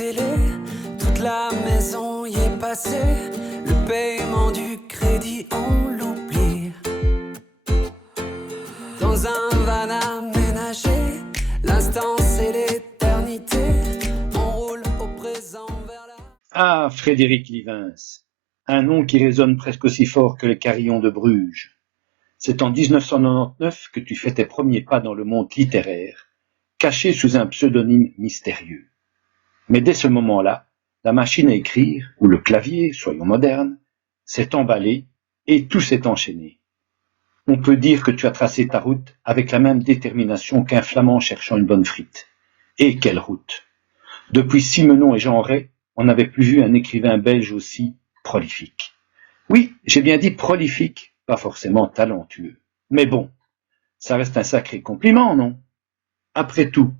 télé, toute la maison y est passée. Le paiement du crédit, on l'oublie. Dans un van aménagé, l'instant c'est l'éternité. On roule au présent vers la... Ah, Frédéric Livens, un nom qui résonne presque aussi fort que les carillons de Bruges. C'est en 1999 que tu fais tes premiers pas dans le monde littéraire, caché sous un pseudonyme mystérieux. Mais dès ce moment-là, la machine à écrire, ou le clavier, soyons modernes, s'est emballée et tout s'est enchaîné. On peut dire que tu as tracé ta route avec la même détermination qu'un flamand cherchant une bonne frite. Et quelle route! Depuis Simenon et Jean Ray, on n'avait plus vu un écrivain belge aussi prolifique. Oui, j'ai bien dit prolifique, pas forcément talentueux. Mais bon, ça reste un sacré compliment, non? Après tout,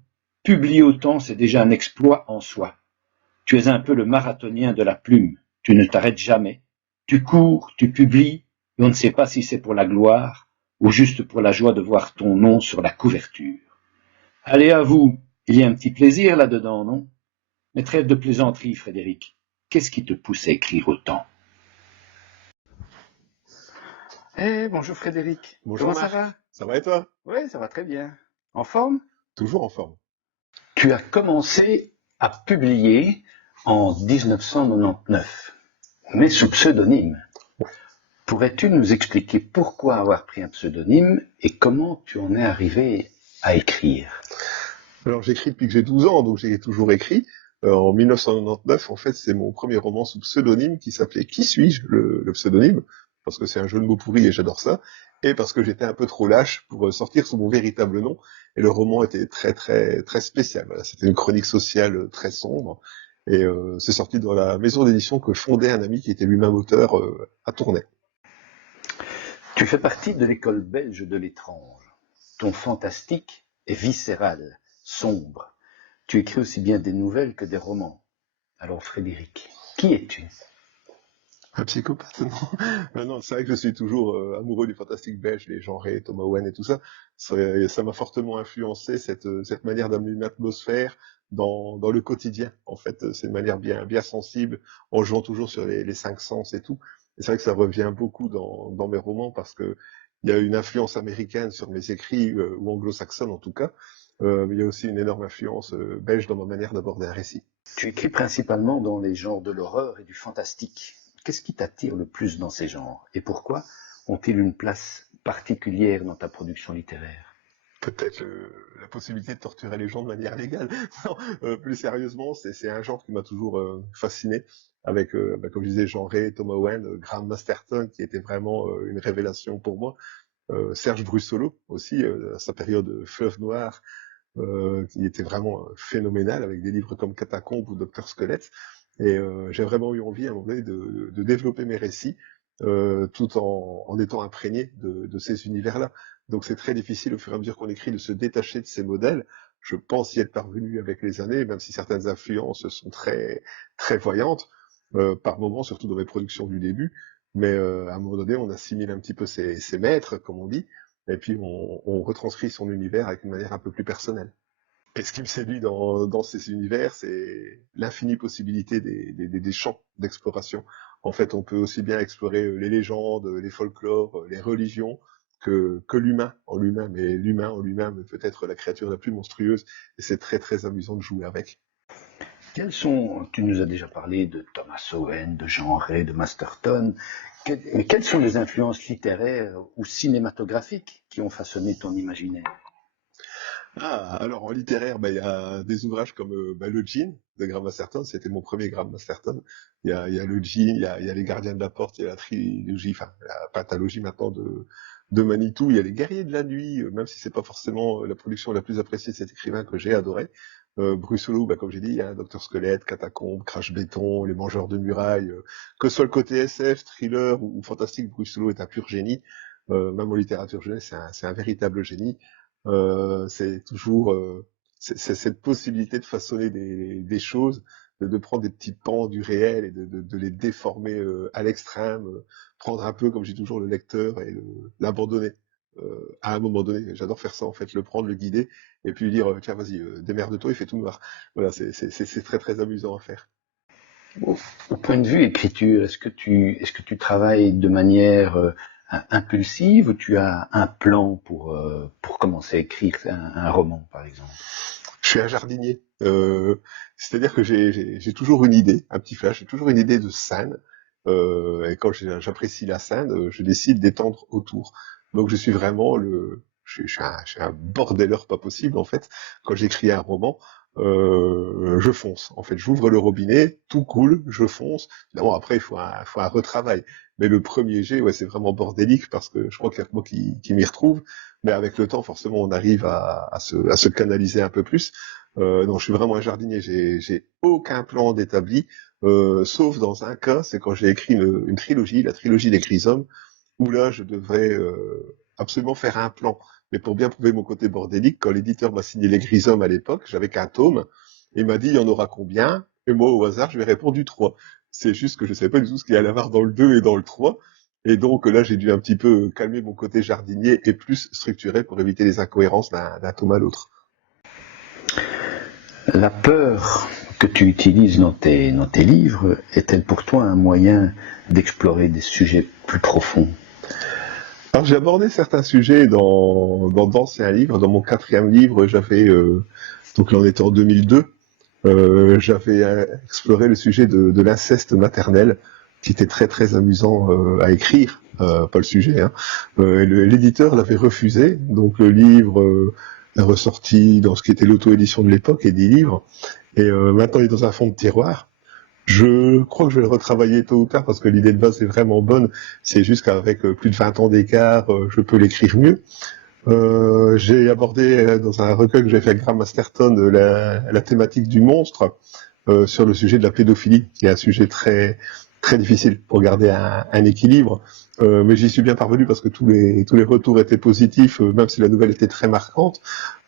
publier autant, c'est déjà un exploit en soi. Tu es un peu le marathonien de la plume, tu ne t'arrêtes jamais. Tu cours, tu publies, et on ne sait pas si c'est pour la gloire ou juste pour la joie de voir ton nom sur la couverture. Allez, à vous, il y a un petit plaisir là-dedans, non? Mais trêve de plaisanterie, Frédéric. Qu'est-ce qui te pousse à écrire autant? Bonjour Frédéric. Bonjour Comment ça Marc, va? ça va et toi? Oui, ça va très bien. En forme? Toujours en forme. Tu as commencé à publier en 1999, mais sous pseudonyme. Pourrais-tu nous expliquer pourquoi avoir pris un pseudonyme et comment tu en es arrivé à écrire? Alors j'écris depuis que j'ai 12 ans, donc j'ai toujours écrit. En 1999, en fait, c'est mon premier roman sous pseudonyme qui s'appelait Qui suis-je, le pseudonyme, parce que c'est un jeu de mots pourri et j'adore ça, et parce que j'étais un peu trop lâche pour sortir sous mon véritable nom, et le roman était très très très spécial. Voilà, c'était une chronique sociale très sombre, et c'est sorti dans la maison d'édition que fondait un ami qui était lui-même auteur à Tournai. Tu fais partie de l'école belge de l'étrange. Ton fantastique est viscéral, sombre. Tu écris aussi bien des nouvelles que des romans. Alors Frédéric, qui es-tu? Un psychopathe, non. Non, c'est vrai que je suis toujours amoureux du fantastique belge, les Jean Ray, Thomas Owen et tout ça. Ça m'a fortement influencé, cette manière d'amener une atmosphère dans le quotidien. En fait, c'est une manière bien sensible, en jouant toujours sur les cinq sens et tout. Et c'est vrai que ça revient beaucoup dans mes romans, parce que il y a une influence américaine sur mes écrits, ou anglo-saxonne en tout cas. Mais il y a aussi une énorme influence belge dans ma manière d'aborder un récit. Tu écris principalement dans les genres de l'horreur et du fantastique. Qu'est-ce qui t'attire le plus dans ces genres et pourquoi ont-ils une place particulière dans ta production littéraire? Peut-être la possibilité de torturer les gens de manière légale. Non, plus sérieusement, c'est un genre qui m'a toujours fasciné, avec, comme je disais, Jean Ray, Thomas Owen, Graham Masterton, qui était vraiment une révélation pour moi. Serge Brussolo aussi, à sa période Fleuve Noir, qui était vraiment phénoménal, avec des livres comme Catacombe ou Docteur Squelette. Et j'ai vraiment eu envie à un moment donné de développer mes récits, tout en étant imprégné de ces univers-là. Donc c'est très difficile au fur et à mesure qu'on écrit de se détacher de ces modèles. Je pense y être parvenu avec les années, même si certaines influences sont très très voyantes, par moments, surtout dans mes productions du début. Mais à un moment donné, on assimile un petit peu ses maîtres, comme on dit, et puis on retranscrit son univers avec une manière un peu plus personnelle. Et ce qui me séduit dans ces univers, c'est l'infinie possibilité des champs d'exploration. En fait, on peut aussi bien explorer les légendes, les folklores, les religions, que l'humain en lui-même. Et l'humain en lui-même est peut-être la créature la plus monstrueuse, et c'est très très amusant de jouer avec. Tu nous as déjà parlé de Thomas Owen, de Jean Ray, de Masterton, mais quelles sont les influences littéraires ou cinématographiques qui ont façonné ton imaginaire? Ah, alors en littéraire, il y a des ouvrages comme Le Djinn de Graham Masterton, c'était mon premier Graham Masterton. Il y a Le Djinn, il y a Les Gardiens de la Porte, il y a la trilogie, enfin la pentalogie maintenant de Manitou, il y a Les Guerriers de la Nuit, même si c'est pas forcément la production la plus appréciée de cet écrivain que j'ai adoré. Brussolo, comme j'ai dit, il y a Docteur Squelette, Catacombe, Crash Béton, Les Mangeurs de Murailles, que ce soit le côté SF, thriller ou fantastique, Brussolo est un pur génie. Même en littérature jeunesse, c'est un véritable génie. C'est toujours c'est cette possibilité de façonner des choses, de prendre des petits pans du réel et de les déformer à l'extrême, prendre un peu, comme je dis toujours, le lecteur et l'abandonner à un moment donné. J'adore faire ça en fait, le prendre, le guider, et puis lui dire tiens vas-y, démerde-toi, il fait tout noir. Voilà, c'est très très amusant à faire. Au point de vue écriture, est-ce que tu travailles de manière impulsive ou tu as un plan pour commencer à écrire un roman, par exemple? Je suis un jardinier. C'est-à-dire que j'ai toujours une idée, un petit flash, j'ai toujours une idée de scène. Et quand j'apprécie la scène, je décide d'étendre autour. Donc je suis vraiment je suis un bordeleur pas possible en fait. Quand j'écris un roman, je fonce. En fait, j'ouvre le robinet, tout coule, je fonce. Évidemment, après, il faut un retravail. Mais le premier jet, ouais, c'est vraiment bordélique parce que je crois qu'il y a que moi qui m'y retrouve. Mais avec le temps, forcément, on arrive à se canaliser un peu plus. Non, je suis vraiment un jardinier. J'ai aucun plan d'établi, sauf dans un cas, c'est quand j'ai écrit une trilogie, la trilogie des Grisommes, où là, je devrais absolument faire un plan. Mais pour bien prouver mon côté bordélique, quand l'éditeur m'a signé les Grisommes à l'époque, j'avais qu'un tome, et il m'a dit, il y en aura combien? Et moi, au hasard, je lui ai répondu 3. C'est juste que je savais pas du tout ce qu'il y allait avoir dans le 2 et dans le 3. Et donc là, j'ai dû un petit peu calmer mon côté jardinier et plus structuré pour éviter les incohérences d'un tome à l'autre. La peur que tu utilises dans tes livres est-elle pour toi un moyen d'explorer des sujets plus profonds? Alors j'ai abordé certains sujets dans d'anciens livres. Dans mon 4e livre, j'avais donc là on était en 2002, j'avais exploré le sujet de l'inceste maternel, qui était très très amusant à écrire, pas le sujet. Hein. L'éditeur l'avait refusé, donc le livre est ressorti dans ce qui était l'auto-édition de l'époque et 10 livres, et maintenant il est dans un fond de tiroir. Je crois que je vais le retravailler tôt ou tard parce que l'idée de base est vraiment bonne. C'est juste qu'avec plus de 20 ans d'écart, je peux l'écrire mieux. J'ai abordé dans un recueil que j'ai fait avec Graham Masterton la thématique du monstre sur le sujet de la pédophilie, qui est un sujet très très difficile pour garder un équilibre. Mais j'y suis bien parvenu parce que tous les retours étaient positifs, même si la nouvelle était très marquante.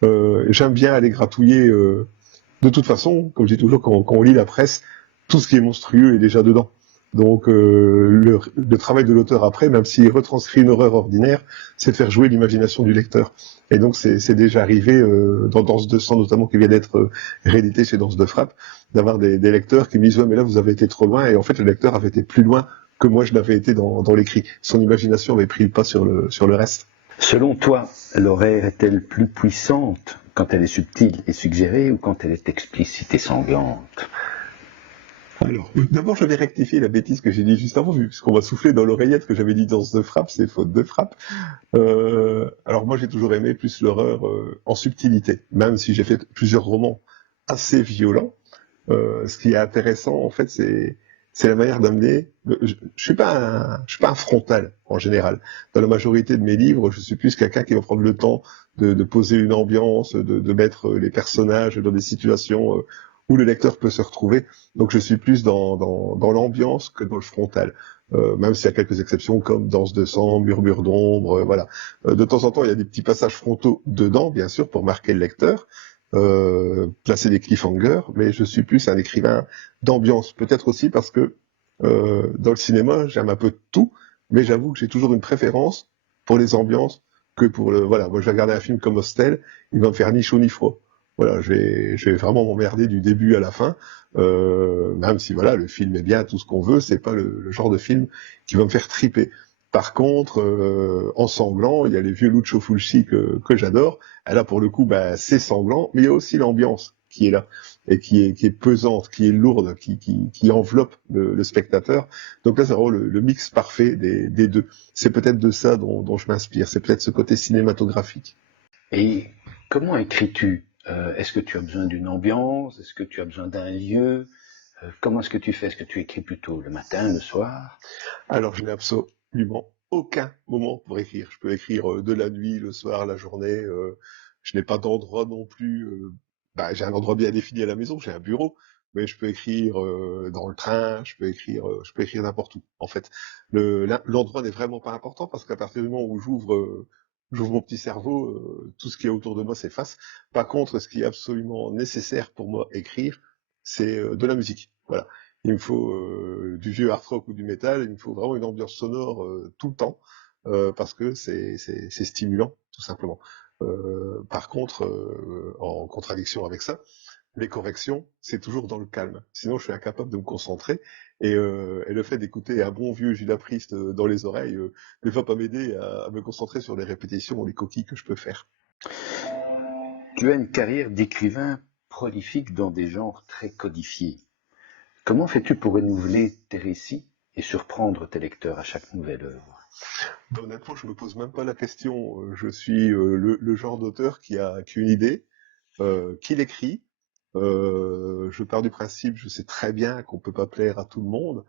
J'aime bien aller gratouiller. De toute façon, comme je dis toujours, quand on lit la presse, tout ce qui est monstrueux est déjà dedans. Donc le travail de l'auteur après, même s'il retranscrit une horreur ordinaire, c'est de faire jouer l'imagination du lecteur. Et donc c'est déjà arrivé dans Danse de sang notamment, qui vient d'être réédité chez Danse de frappe, d'avoir des lecteurs qui me disent ouais mais là vous avez été trop loin, et en fait le lecteur avait été plus loin que moi je l'avais été dans l'écrit. Son imagination avait pris le pas sur le reste. Selon toi, l'horreur est-elle plus puissante quand elle est subtile et suggérée ou quand elle est explicite et sanglante? Alors, d'abord, je vais rectifier la bêtise que j'ai dit juste avant, vu qu'on m'a soufflé dans l'oreillette que j'avais dit danse de frappe, c'est faute de frappe. Alors moi, j'ai toujours aimé plus l'horreur en subtilité, même si j'ai fait plusieurs romans assez violents. Ce qui est intéressant, en fait, c'est la manière d'amener. Je suis pas un frontal en général. Dans la majorité de mes livres, je suis plus quelqu'un qui va prendre le temps de poser une ambiance, de mettre les personnages dans des situations où le lecteur peut se retrouver. Donc je suis plus dans l'ambiance que dans le frontal. Même s'il y a quelques exceptions comme Danse de sang, Murmure d'ombre, voilà. De temps en temps, il y a des petits passages frontaux dedans, bien sûr, pour marquer le lecteur, placer des cliffhangers, mais je suis plus un écrivain d'ambiance. Peut-être aussi parce que dans le cinéma, j'aime un peu de tout, mais j'avoue que j'ai toujours une préférence pour les ambiances que pour le... Voilà, moi je vais regarder un film comme Hostel, il va me faire ni chaud ni froid. Voilà, je vais vraiment m'emmerder du début à la fin, même si voilà, le film est bien, tout ce qu'on veut, c'est pas le genre de film qui va me faire triper. Par contre, en sanglant, il y a les vieux Lucio Fulci que j'adore. Et là, pour le coup, bah, c'est sanglant, mais il y a aussi l'ambiance qui est là et qui est pesante, qui est lourde, qui enveloppe le spectateur. Donc là, c'est vraiment le mix parfait des deux. C'est peut-être de ça dont je m'inspire. C'est peut-être ce côté cinématographique. Et comment écris-tu? Est-ce que tu as besoin d'une ambiance? Est-ce que tu as besoin d'un lieu? Comment est-ce que tu fais? Est-ce que tu écris plutôt le matin, le soir? Alors, je n'ai absolument aucun moment pour écrire. Je peux écrire de la nuit, le soir, la journée. Je n'ai pas d'endroit non plus. J'ai un endroit bien défini à la maison, j'ai un bureau, mais je peux écrire dans le train, je peux écrire n'importe où. En fait, l'endroit n'est vraiment pas important parce qu'à partir du moment où j'ouvre mon petit cerveau, tout ce qui est autour de moi s'efface. Par contre, ce qui est absolument nécessaire pour moi écrire, c'est de la musique. Voilà. Il me faut du vieux hard rock ou du métal, il me faut vraiment une ambiance sonore tout le temps. parce que c'est stimulant, tout simplement. Par contre, en contradiction avec ça, les corrections, c'est toujours dans le calme. Sinon, je suis incapable de me concentrer. Et le fait d'écouter un bon vieux Judas Priest dans les oreilles ne va pas m'aider à me concentrer sur les répétitions ou les coquilles que je peux faire. Tu as une carrière d'écrivain prolifique dans des genres très codifiés. Comment fais-tu pour renouveler tes récits et surprendre tes lecteurs à chaque nouvelle œuvre? Honnêtement, je me pose même pas la question. Je suis le genre d'auteur qui a une idée, qui l'écrit. Je pars du principe, je sais très bien qu'on peut pas plaire à tout le monde.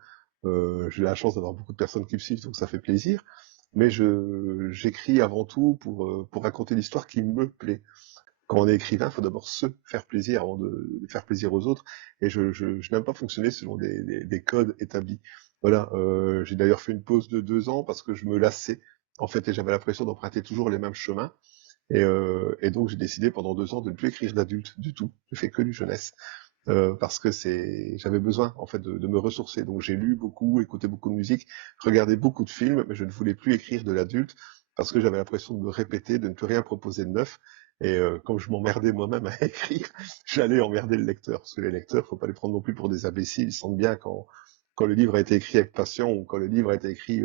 J'ai la chance d'avoir beaucoup de personnes qui me suivent, donc ça fait plaisir. Mais j'écris avant tout pour raconter l'histoire qui me plaît. Quand on est écrivain, il faut d'abord se faire plaisir avant de faire plaisir aux autres. Et je n'aime pas fonctionner selon des codes établis. Voilà. J'ai d'ailleurs fait une pause de 2 ans parce que je me lassais, en fait, et j'avais l'impression d'emprunter toujours les mêmes chemins. Et donc j'ai décidé pendant 2 ans de ne plus écrire d'adultes du tout. Je fais que du jeunesse. Parce que j'avais besoin en fait de me ressourcer. Donc j'ai lu beaucoup, écouté beaucoup de musique, regardé beaucoup de films, mais je ne voulais plus écrire de l'adulte parce que j'avais l'impression de me répéter, de ne plus rien proposer de neuf. Et quand je m'emmerdais moi-même à écrire, j'allais emmerder le lecteur. Parce que les lecteurs, faut pas les prendre non plus pour des imbéciles. Ils sentent bien quand le livre a été écrit avec passion ou quand le livre a été écrit,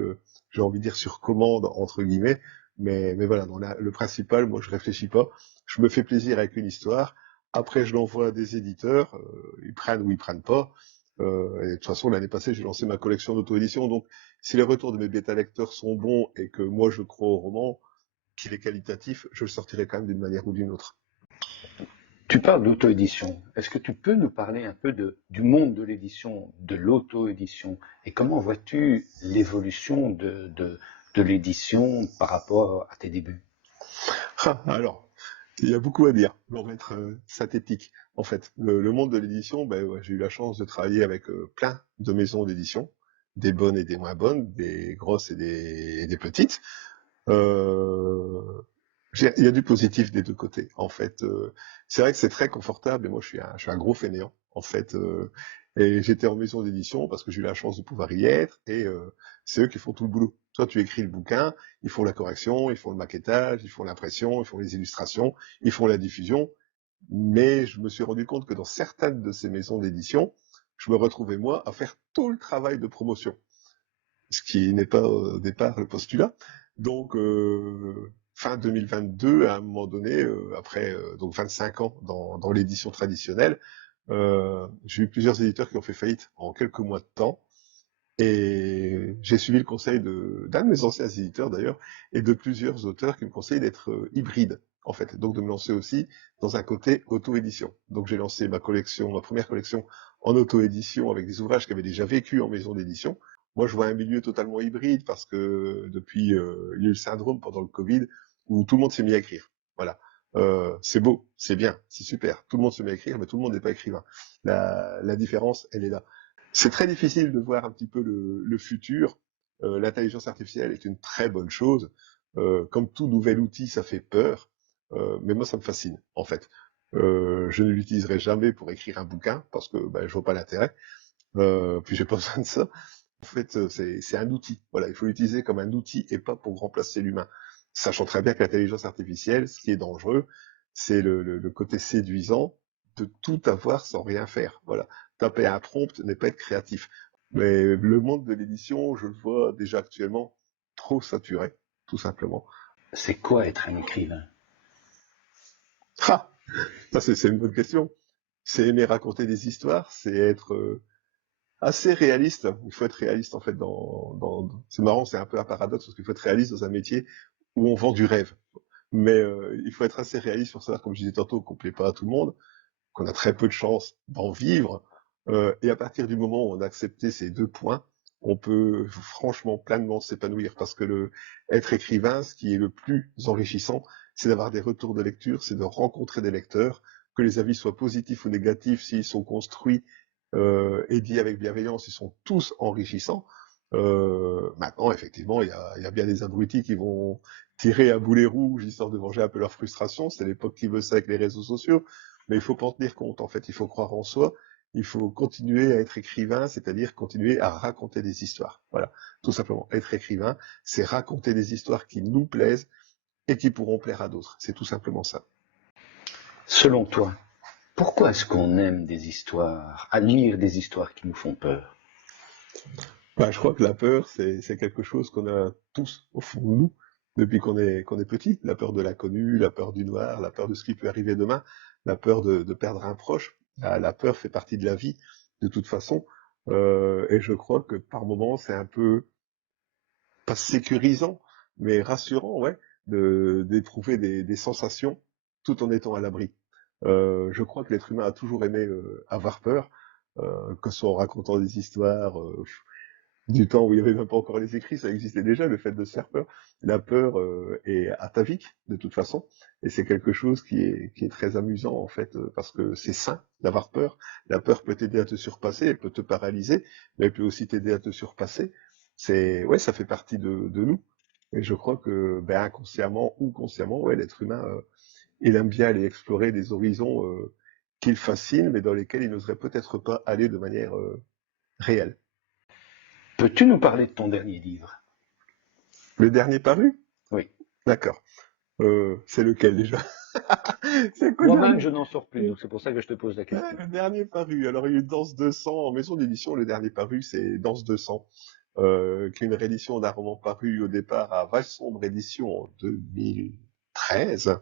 j'ai envie de dire sur commande entre guillemets. Mais voilà, dans le principal, moi je réfléchis pas. Je me fais plaisir avec une histoire. Après, je l'envoie à des éditeurs, ils prennent ou ils prennent pas. Et de toute façon, l'année passée, j'ai lancé ma collection d'auto-édition. Donc, si les retours de mes bêta-lecteurs sont bons et que moi, je crois au roman, qu'il est qualitatif, je le sortirai quand même d'une manière ou d'une autre. Tu parles d'auto-édition. Est-ce que tu peux nous parler un peu du monde de l'édition, de l'auto-édition, et comment vois-tu l'évolution de l'édition par rapport à tes débuts? Alors, il y a beaucoup à dire pour être synthétique. En fait, le monde de l'édition, ouais, j'ai eu la chance de travailler avec plein de maisons d'édition, des bonnes et des moins bonnes, des grosses et des petites. Il y a du positif des deux côtés. En fait, c'est vrai que c'est très confortable. Et moi, je suis un gros fainéant, en fait. Et j'étais en maison d'édition parce que j'ai eu la chance de pouvoir y être. Et c'est eux qui font tout le boulot. Toi, tu écris le bouquin, ils font la correction, ils font le maquettage, ils font l'impression, ils font les illustrations, ils font la diffusion. Mais je me suis rendu compte que dans certaines de ces maisons d'édition, je me retrouvais moi à faire tout le travail de promotion, ce qui n'est pas au départ le postulat. Donc, fin 2022, à un moment donné, après donc 25 ans dans l'édition traditionnelle, j'ai eu plusieurs éditeurs qui ont fait faillite en quelques mois de temps. Et j'ai suivi le conseil d'un de mes anciens éditeurs d'ailleurs, et de plusieurs auteurs qui me conseillent d'être hybride, en fait. Donc de me lancer aussi dans un côté auto-édition. Donc j'ai lancé ma première collection en auto-édition avec des ouvrages qui avaient déjà vécu en maison d'édition. Moi, je vois un milieu totalement hybride parce que depuis, il y a eu le syndrome pendant le Covid où tout le monde s'est mis à écrire. Voilà. C'est beau, c'est bien, c'est super. Tout le monde se met à écrire, mais tout le monde n'est pas écrivain. La différence, elle est là. C'est très difficile de voir un petit peu le futur. L'intelligence artificielle est une très bonne chose. Comme tout nouvel outil, ça fait peur. Mais moi, ça me fascine, en fait. Je ne l'utiliserai jamais pour écrire un bouquin, parce que je vois pas l'intérêt. Puis j'ai pas besoin de ça. En fait, c'est un outil. Voilà, il faut l'utiliser comme un outil et pas pour remplacer l'humain. Sachant très bien que l'intelligence artificielle, ce qui est dangereux, c'est le côté séduisant de tout avoir sans rien faire. Voilà. Taper un prompt n'est pas être créatif. Mais le monde de l'édition, je le vois déjà actuellement trop saturé, tout simplement. C'est quoi être un écrivain? Ah, ça c'est une bonne question. C'est aimer raconter des histoires, c'est être assez réaliste. Il faut être réaliste en fait c'est marrant, c'est un peu un paradoxe parce qu'il faut être réaliste dans un métier où on vend du rêve. Mais il faut être assez réaliste pour savoir, comme je disais tantôt, qu'on plaît pas à tout le monde, qu'on a très peu de chances d'en vivre. Et à partir du moment où on a accepté ces 2 points, on peut franchement pleinement s'épanouir parce que être écrivain, ce qui est le plus enrichissant, c'est d'avoir des retours de lecture, c'est de rencontrer des lecteurs, que les avis soient positifs ou négatifs, s'ils sont construits et dits avec bienveillance, ils sont tous enrichissants. Maintenant, effectivement, il y a bien des abrutis qui vont tirer à boulet rouge histoire de venger un peu leur frustration. C'est l'époque qui veut ça avec les réseaux sociaux. Mais il faut pas en tenir compte, en fait. Il faut croire en soi il faut continuer à être écrivain, c'est-à-dire continuer à raconter des histoires. Voilà, tout simplement. Être écrivain, c'est raconter des histoires qui nous plaisent et qui pourront plaire à d'autres. C'est tout simplement ça. Selon toi, pourquoi est-ce qu'on aime des histoires, à lire des histoires qui nous font peur? Je crois que la peur, c'est quelque chose qu'on a tous au fond de nous depuis qu'on est petit. La peur de l'inconnu, la peur du noir, la peur de ce qui peut arriver demain, la peur de perdre un proche. La peur fait partie de la vie, de toute façon. Et je crois que par moments, c'est un peu, pas sécurisant, mais rassurant, ouais, d'éprouver des sensations tout en étant à l'abri. Je crois que l'être humain a toujours aimé avoir peur, que ce soit en racontant des histoires, du temps où il n'y avait même pas encore les écrits, ça existait déjà, le fait de se faire peur. La peur est atavique, de toute façon, et c'est quelque chose qui est très amusant, en fait, parce que c'est sain d'avoir peur. La peur peut t'aider à te surpasser, elle peut te paralyser, mais elle peut aussi t'aider à te surpasser. Ouais, ça fait partie de nous. Et je crois que, inconsciemment ou consciemment, ouais, l'être humain, il aime bien aller explorer des horizons qui le fascinent, mais dans lesquels il n'oserait peut-être pas aller de manière réelle. Peux-tu nous parler de ton dernier livre? Le dernier paru? Oui. D'accord. C'est lequel déjà? C'est quoi le Moi-même, dernier? je n'en sors plus, donc c'est pour ça que je te pose la question. Le dernier paru. Alors, il y a eu Danse 200 en maison d'édition. Le dernier paru, c'est Danse 200, qui est une réédition d'un roman paru au départ à Valsombre Édition en 2013,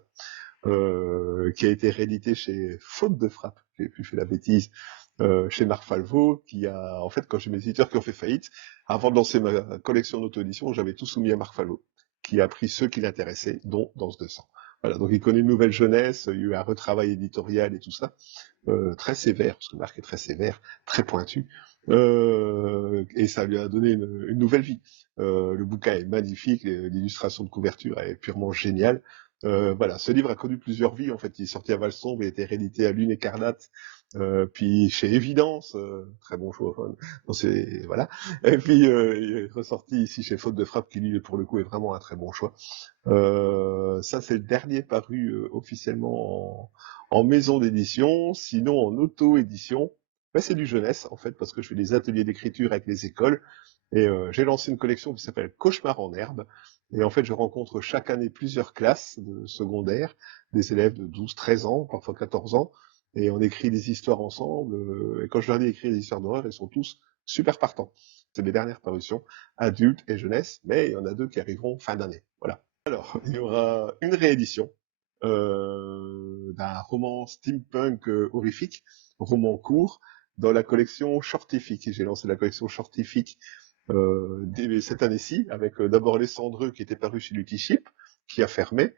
qui a été réédité chez Faute de Frappe, j'ai plus fait la bêtise, chez Marc Falvaux, qui a, en fait, quand j'ai mes éditeurs qui ont fait faillite, avant de lancer ma collection d'auto-édition, j'avais tout soumis à Marc Falvaux, qui a pris ceux qui l'intéressaient, dont Danse 200. Voilà, donc il connaît une nouvelle jeunesse, il y a eu un retravail éditorial et tout ça, très sévère, parce que Marc est très sévère, très pointu, et ça lui a donné une nouvelle vie. Le bouquin est magnifique, l'illustration de couverture est purement géniale. Voilà, ce livre a connu plusieurs vies, en fait. Il est sorti à Valsombre, il a été réédité à Lune Écarlate, puis chez Évidence, très bon choix. Bon, voilà. Et puis il est ressorti ici chez Faute de Frappe, qui lui pour le coup est vraiment un très bon choix. Ça c'est le dernier paru officiellement en maison d'édition. Sinon en auto-édition, c'est du jeunesse en fait, parce que je fais des ateliers d'écriture avec les écoles. Et j'ai lancé une collection qui s'appelle Cauchemar en herbe. Et en fait, je rencontre chaque année plusieurs classes de secondaire, des élèves de 12, 13 ans, parfois 14 ans, et on écrit des histoires ensemble. Et quand je leur dis écrire des histoires d'horreur, ils sont tous super partants. C'est les dernières parutions, adultes et jeunesse, mais il y en a 2 qui arriveront fin d'année. Voilà. Alors, il y aura une réédition d'un roman steampunk horrifique, roman court, dans la collection Shortifique. J'ai lancé la collection Shortifique cette année-ci, avec d'abord Les Cendreux qui était paru chez Lucky qui a fermé,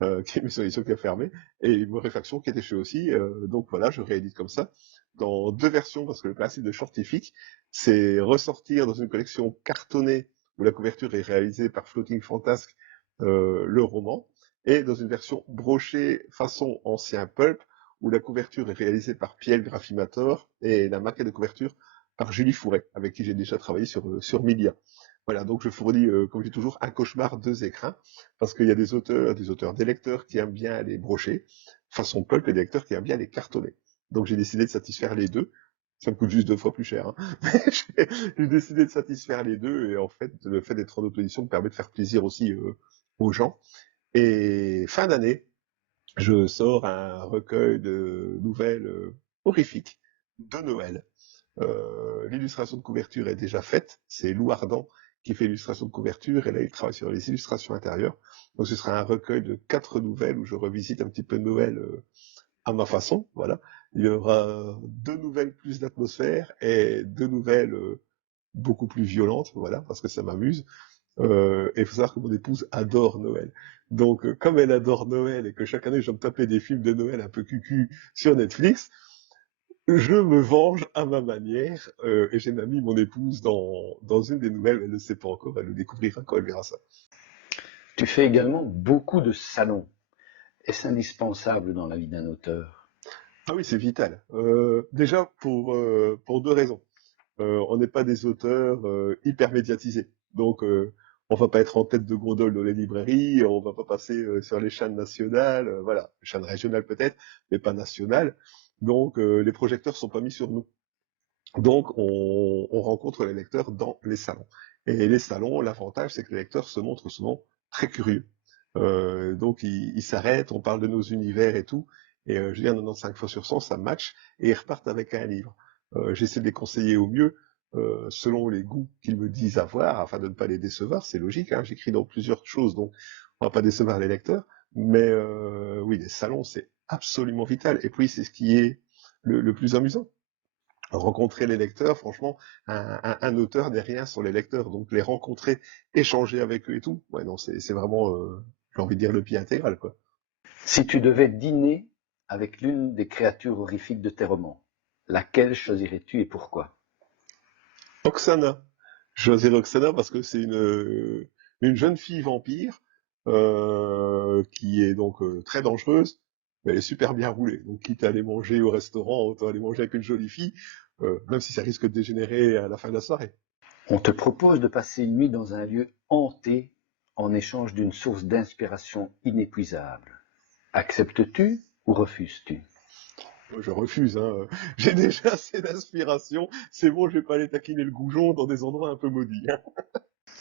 qui est une maison d'édition qui a fermé, et une Réfaction qui était chez aussi. Donc voilà, je réédite comme ça, dans 2 versions, parce que le principe de Shortifique, c'est ressortir dans une collection cartonnée, où la couverture est réalisée par Floating Fantasque, le roman, et dans une version brochée façon ancien pulp, où la couverture est réalisée par Piel Graphimator, et la maquette de couverture par Julie Fouret, avec qui j'ai déjà travaillé sur Milia. Voilà, donc je fournis, comme je dis toujours, un cauchemar 2 écrins, parce qu'il y a des lecteurs qui aiment bien les brocher, façon pulp, et des lecteurs qui aiment bien les cartonner. Donc j'ai décidé de satisfaire les deux. Ça me coûte juste 2 fois plus cher, hein. J'ai décidé de satisfaire les deux, et en fait, le fait d'être en opposition me permet de faire plaisir aussi aux gens. Et fin d'année, je sors un recueil de nouvelles horrifiques de Noël. L'illustration de couverture est déjà faite, c'est Lou Ardent qui fait l'illustration de couverture, et là il travaille sur les illustrations intérieures. Donc ce sera un recueil de 4 nouvelles où je revisite un petit peu Noël à ma façon, voilà. Il y aura 2 nouvelles plus d'atmosphère et 2 nouvelles beaucoup plus violentes, voilà, parce que ça m'amuse. Et il faut savoir que mon épouse adore Noël. Donc, comme elle adore Noël et que chaque année je dois me taper des films de Noël un peu cucu sur Netflix, je me venge à ma manière, et j'ai même mis mon épouse dans une des nouvelles, elle ne sait pas encore, elle le découvrira quand elle verra ça. Tu fais également beaucoup de salons. Est-ce indispensable dans la vie d'un auteur? Ah oui, c'est vital. Déjà pour 2 raisons. On n'est pas des auteurs hyper médiatisés, donc on va pas être en tête de gondole dans les librairies, on va pas passer sur les chaînes nationales, voilà, chaînes régionales peut-être, mais pas nationales. donc les projecteurs sont pas mis sur nous. Donc on rencontre les lecteurs dans les salons. Et les salons, l'avantage c'est que les lecteurs se montrent souvent très curieux. Donc ils s'arrêtent, on parle de nos univers et tout, et je veux dire 95 fois sur 100 ça match, et ils repartent avec un livre. J'essaie de les conseiller au mieux, selon les goûts qu'ils me disent avoir, afin de ne pas les décevoir, c'est logique, hein, j'écris dans plusieurs choses, donc on va pas décevoir les lecteurs, mais oui, les salons c'est absolument vital, et puis c'est ce qui est le plus amusant. Rencontrer les lecteurs, franchement, un auteur n'est rien sans les lecteurs, donc les rencontrer, échanger avec eux et tout, ouais non, c'est vraiment, j'ai envie de dire le pied intégral, quoi. Si tu devais dîner avec l'une des créatures horrifiques de tes romans, laquelle choisirais-tu et pourquoi? Oksana. Je choisirais Oksana parce que c'est une jeune fille vampire qui est donc très dangereuse, mais elle est super bien roulée. Donc quitte à aller manger au restaurant, autant aller manger avec une jolie fille, même si ça risque de dégénérer à la fin de la soirée. On te propose de passer une nuit dans un lieu hanté en échange d'une source d'inspiration inépuisable. Acceptes-tu ou refuses-tu? Je refuse, hein. J'ai déjà assez d'inspiration, c'est bon, je vais pas aller taquiner le goujon dans des endroits un peu maudits, hein.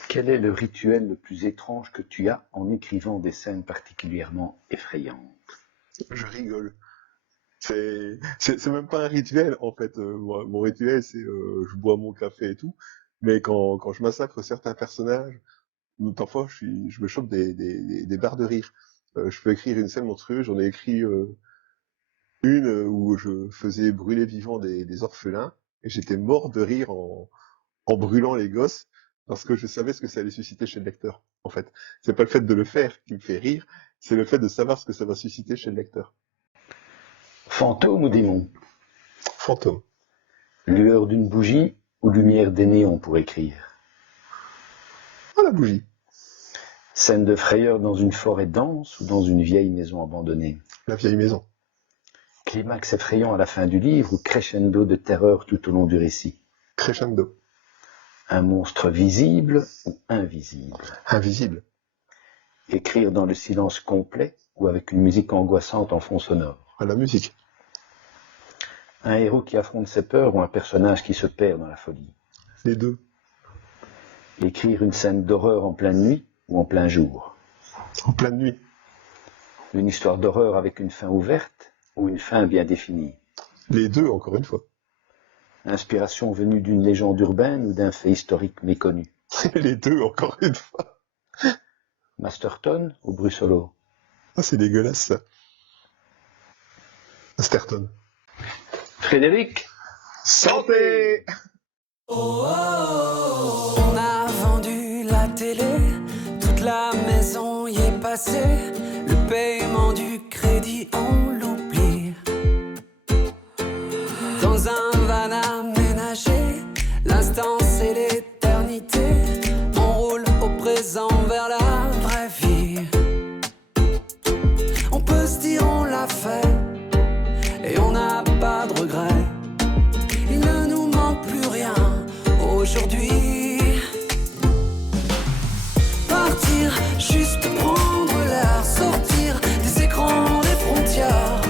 Quel est le rituel le plus étrange que tu as en écrivant des scènes particulièrement effrayantes? Je rigole. C'est même pas un rituel, en fait. Mon rituel, c'est je bois mon café et tout, mais quand je massacre certains personnages, parfois je me chope des barres de rire. Je peux écrire une scène monstrueuse, j'en ai écrit une où je faisais brûler vivant des orphelins, et j'étais mort de rire en brûlant les gosses, parce que je savais ce que ça allait susciter chez le lecteur, en fait. C'est pas le fait de le faire qui me fait rire, c'est le fait de savoir ce que ça va susciter chez le lecteur. Fantôme ou démon? Fantôme. Lueur d'une bougie ou lumière des néons pour écrire? Ah, la bougie. Scène de frayeur dans une forêt dense ou dans une vieille maison abandonnée? La vieille maison. Climax effrayant à la fin du livre ou crescendo de terreur tout au long du récit? Crescendo. Un monstre visible ou invisible? Invisible. Écrire dans le silence complet ou avec une musique angoissante en fond sonore? À la musique. Un héros qui affronte ses peurs ou un personnage qui se perd dans la folie? Les deux. Écrire une scène d'horreur en pleine nuit ou en plein jour? En pleine nuit. Une histoire d'horreur avec une fin ouverte ou une fin bien définie? Les deux, encore une fois. Inspiration venue d'une légende urbaine ou d'un fait historique méconnu? Les deux, encore une fois. Masterton ou Brussolo? Ah, c'est dégueulasse, ça. Masterton. Frédéric? Santé! On a vendu la télé, toute la maison y est passée, le paiement du crédit on l'oublie. Dans un van aménagé, l'instant c'est l'éternité, on roule au présent vers la vraie vie. On peut se dire on l'a fait, et on n'a pas de regrets. Il ne nous manque plus rien aujourd'hui. Partir, juste prendre l'air, sortir des écrans, des frontières,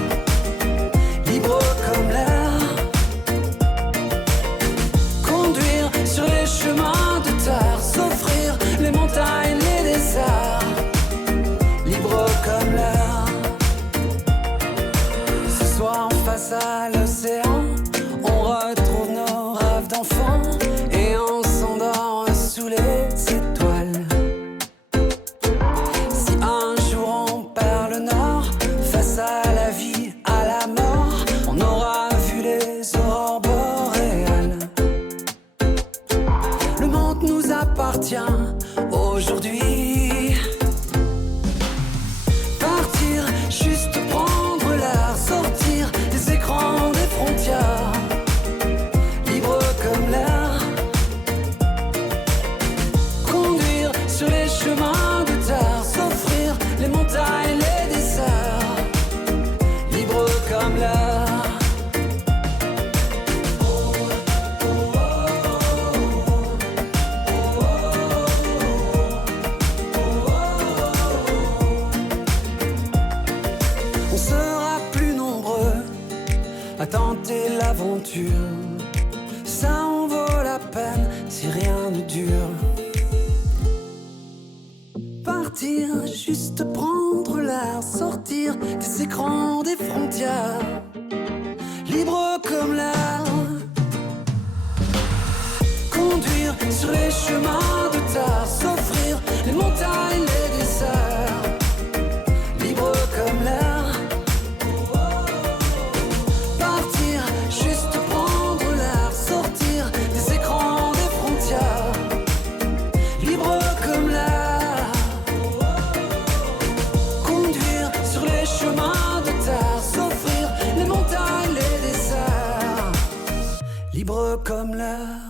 libre comme l'air. Conduire sur les chemins de terre, s'offrir les montagnes, les déserts, libre comme l'air. Ce soir face à l'océan, on retrouve nos rêves d'enfants et on s'endort sous les étoiles. Si un jour on perd le nord, face à la vie, à la mort, on aura vu les aurores boréales. Le monde nous appartient aujourd'hui. Partir, juste prendre l'air, sortir des écrans, des frontières. à tenter l'aventure. Ça en vaut la peine si rien ne dure. Partir, juste prendre l'air, sortir des écrans, des frontières, libre comme l'air. Conduire sur les chemins de terre, s'offrir les montagnes, les déserts, libre comme l'air. Partir, juste prendre l'air, sortir des écrans, des frontières, libre comme l'air. Conduire sur les chemins de terre, s'offrir les montagnes, les déserts, libre comme l'air.